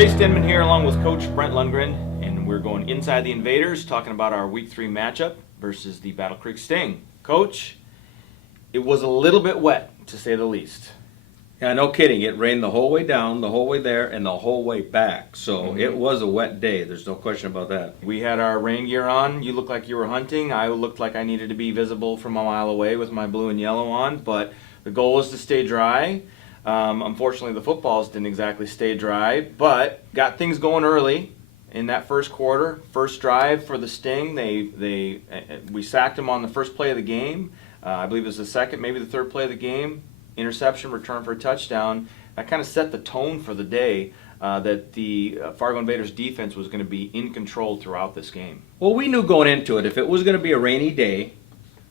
Chase Denman here along with Coach Brent Lundgren, and we're going inside the Invaders, talking about our Week 3 matchup versus the Battle Creek Sting. Coach, it was a little bit wet, to say the least. Yeah, no kidding. It rained the whole way down, the whole way there, and the whole way back. So it was a wet day. There's no question about that. We had our rain gear on. You looked like you were hunting. I looked like I needed to be visible from a mile away with my blue and yellow on, but the goal was to stay dry. Unfortunately, the footballs didn't exactly stay dry, but got things going early in that first quarter. First drive for the Sting, we sacked them on the first play of the game. I believe it was the second, maybe the third play of the game. Interception, return for a touchdown. That kind of set the tone for the day that the Fargo Invaders defense was going to be in control throughout this game. Well, we knew going into it, if it was going to be a rainy day,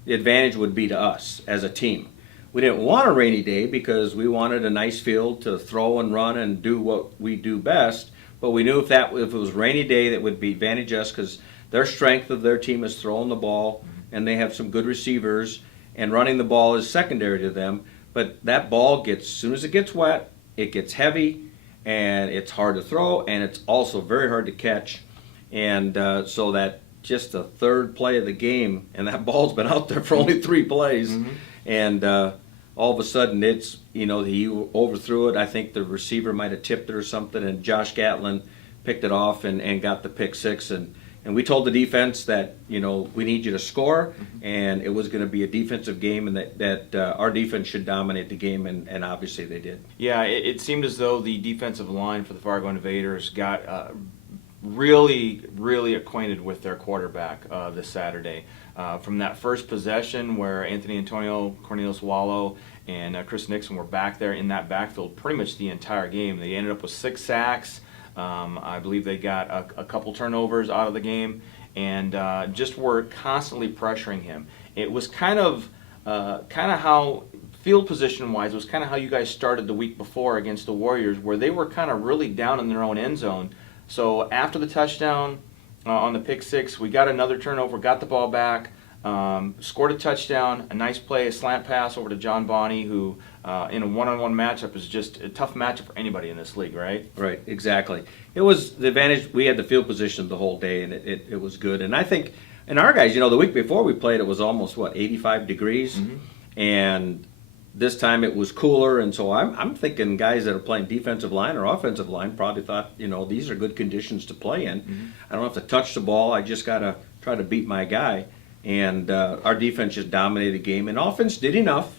the advantage would be to us as a team. We didn't want a rainy day because we wanted a nice field to throw and run and do what we do best. But we knew if it was a rainy day, that would be advantage us because their strength of their team is throwing the ball, and they have some good receivers, and running the ball is secondary to them. But that ball as soon as it gets wet, it gets heavy, and it's hard to throw, and it's also very hard to catch. And so that just the third play of the game, and that ball's been out there for only 3 plays. And all of a sudden, he overthrew it. I think the receiver might have tipped it or something, and Josh Gatlin picked it off and got the pick six. And we told the defense that, we need you to score, and it was going to be a defensive game, and that our defense should dominate the game, and obviously they did. Yeah, it seemed as though the defensive line for the Fargo Invaders got really, really acquainted with their quarterback this Saturday. From that first possession where Anthony Antonio, Cornelius Wallow, and Chris Nixon were back there in that backfield pretty much the entire game. They ended up with 6 sacks. I believe they got a couple turnovers out of the game, and just were constantly pressuring him. It was kind of how, field position-wise, it was kind of how you guys started the week before against the Warriors, where they were kind of really down in their own end zone. So after the touchdown on the pick six, we got another turnover, got the ball back, scored a touchdown, a nice play, a slant pass over to John Bonney, who in a one-on-one matchup is just a tough matchup for anybody in this league, right? Right, exactly. It was the advantage. We had the field position the whole day, and it was good. And I think, and our guys, the week before we played, it was almost, 85 degrees? And this time it was cooler, and so I'm thinking guys that are playing defensive line or offensive line probably thought, these are good conditions to play in. I don't have to touch the ball. I just got to try to beat my guy. And our defense just dominated the game, and offense did enough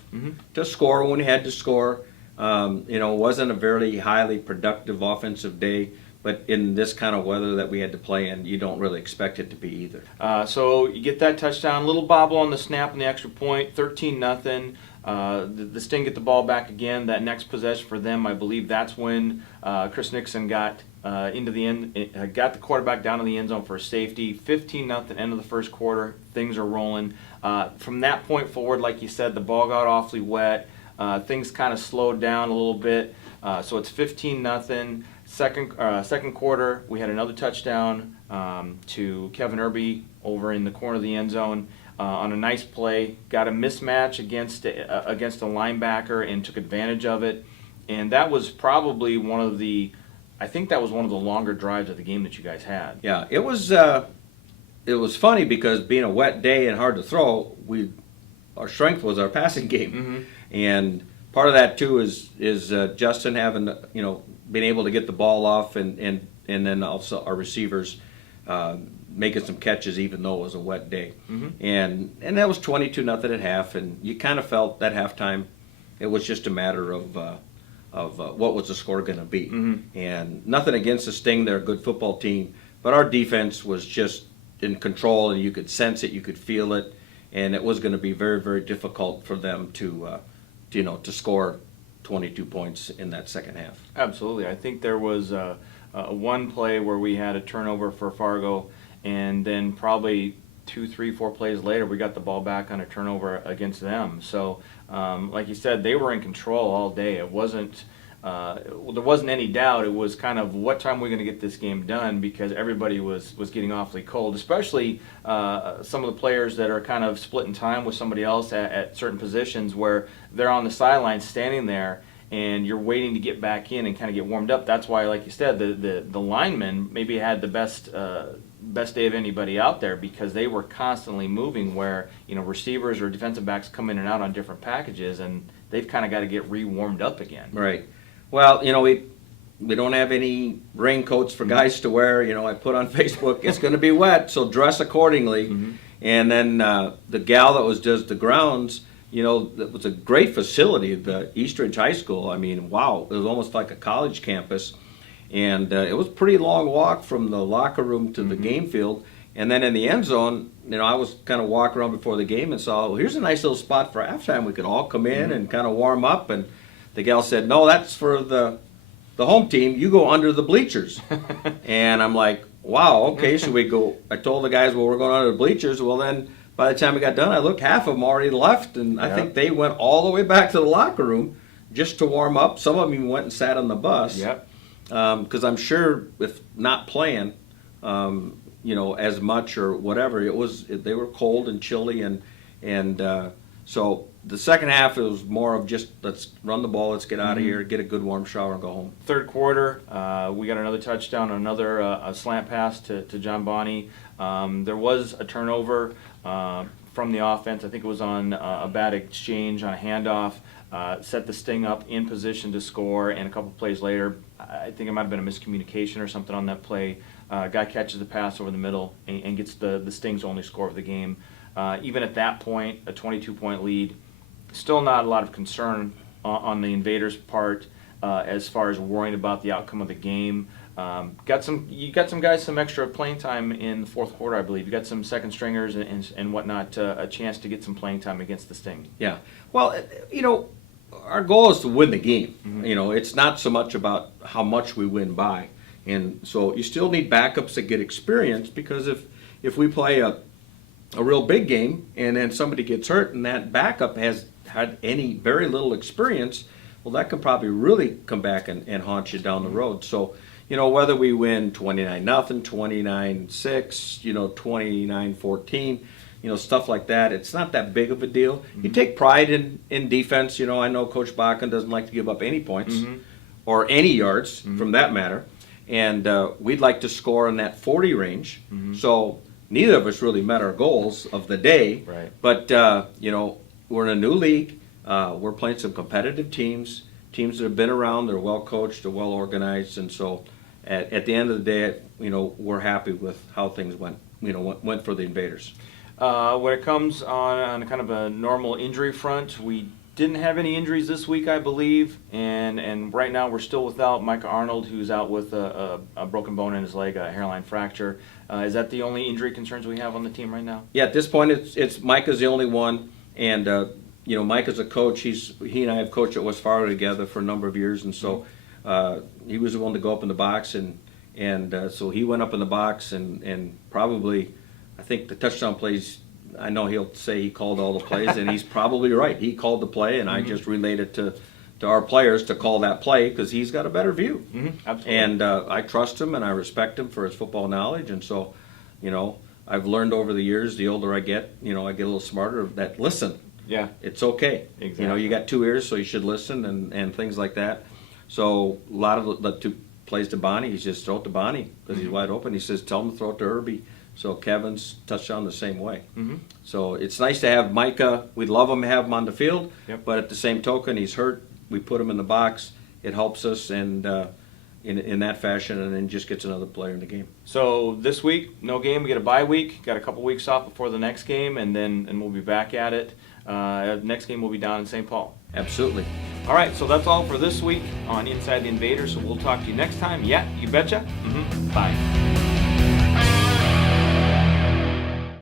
to score when we had to score. It wasn't a very highly productive offensive day, but in this kind of weather that we had to play in, you don't really expect it to be either. So you get that touchdown, little bobble on the snap and the extra point, 13-0. The Sting get the ball back again. That next possession for them, I believe that's when Chris Nixon got into the end, got the quarterback down in the end zone for a safety. 15-0 end of the first quarter. Things are rolling. From that point forward, like you said, the ball got awfully wet. Things kind of slowed down a little bit. So it's 15-0. Second quarter, we had another touchdown to Kevin Irby over in the corner of the end zone. On a nice play, got a mismatch against a linebacker and took advantage of it, and that was probably one of the longer drives of the game that you guys had. Yeah, it was funny because being a wet day and hard to throw, our strength was our passing game, and part of that too is Justin having being able to get the ball off, and then also our receivers. Making some catches even though it was a wet day. And that was 22-0 at half, and you kind of felt at halftime it was just a matter of what was the score going to be. And nothing against the Sting, they're a good football team, but our defense was just in control, and you could sense it, you could feel it, and it was going to be very, very difficult for them to score 22 points in that second half. Absolutely. I think there was one play where we had a turnover for Fargo, and then probably 2, 3, 4 plays later, we got the ball back on a turnover against them. So, like you said, they were in control all day. It wasn't, there wasn't any doubt. It was kind of what time we're going to get this game done, because everybody was getting awfully cold, especially some of the players that are kind of splitting time with somebody else at certain positions where they're on the sidelines standing there. and you're waiting to get back in and kind of get warmed up. That's why, like you said, the linemen maybe had the best day of anybody out there, because they were constantly moving, where receivers or defensive backs come in and out on different packages, and they've kind of got to get re-warmed up again. Right. Well, we don't have any raincoats for guys to wear. I put on Facebook, it's going to be wet, so dress accordingly. Mm-hmm. And then the gal that does the grounds, that was a great facility, the Eastridge High School. I mean, wow, it was almost like a college campus. And it was a pretty long walk from the locker room to the game field. And then in the end zone, I was kind of walking around before the game and saw, well, here's a nice little spot for halftime. We could all come in and kind of warm up. And the gal said, no, that's for the home team. You go under the bleachers. And I'm like, wow, okay, so we go. I told the guys, well, we're going under the bleachers. Well, then by the time we got done, I looked, half of them already left. And I think they went all the way back to the locker room just to warm up. Some of them even went and sat on the bus. Yep. Because I'm sure if not playing, as much or whatever, they were cold and chilly, and so the second half it was more of just, let's run the ball, let's get out of here, get a good warm shower, and go home. Third quarter, we got another touchdown, another a slant pass to John Bonney. There was a turnover from the offense. I think it was on a bad exchange on a handoff. Set the Sting up in position to score, and a couple plays later, I think it might have been a miscommunication or something on that play. Guy catches the pass over the middle and gets the Sting's only score of the game. Even at that point, a 22-point lead, still not a lot of concern on the Invaders' part as far as worrying about the outcome of the game. You got some guys some extra playing time in the fourth quarter, I believe. You got some second stringers and whatnot, a chance to get some playing time against the Sting. Yeah. Well, our goal is to win the game. It's not so much about how much we win by. And so you still need backups that get experience, because if we play a real big game and then somebody gets hurt and that backup has had very little experience, well, that can probably really come back and haunt you down the road. So, whether we win 29-0, 29-6, 29-14, stuff like that, it's not that big of a deal. You take pride in defense. I know Coach Bakken doesn't like to give up any points or any yards from that matter. And we'd like to score in that 40 range. So neither of us really met our goals of the day. Right. But, we're in a new league. We're playing some competitive teams that have been around. They're well coached, they're well organized. And so at the end of the day, we're happy with how things went for the Invaders. When it comes on kind of a normal injury front, we didn't have any injuries this week, I believe, and right now we're still without Micah Arnold, who's out with a broken bone in his leg, a hairline fracture. Is that the only injury concerns we have on the team right now? Yeah, at this point, it's Micah's the only one, and Micah's a coach. He and I have coached at West Fargo together for a number of years, and so he was the one to go up in the box, and so he went up in the box and probably, I think the touchdown plays, I know he'll say he called all the plays, and he's probably right. He called the play, and I just relayed it to our players to call that play, because he's got a better view. Absolutely. And I trust him, and I respect him for his football knowledge. And so, I've learned over the years, the older I get, I get a little smarter, that listen, Yeah. it's okay. Exactly. You got two ears, so you should listen, and things like that. So a lot of the two plays to Bonnie, he's just throw it to Bonnie because he's wide open. He says, tell him to throw it to Herbie. So Kevin's touchdown the same way. So it's nice to have Micah. We'd love him to have him on the field, but at the same token, he's hurt. We put him in the box. It helps us, and in that fashion, and then just gets another player in the game. So this week, no game. We get a bye week. Got a couple weeks off before the next game, and we'll be back at it. Next game will be down in St. Paul. Absolutely. All right, so that's all for this week on Inside the Invaders. So we'll talk to you next time. Yeah, you betcha. Bye.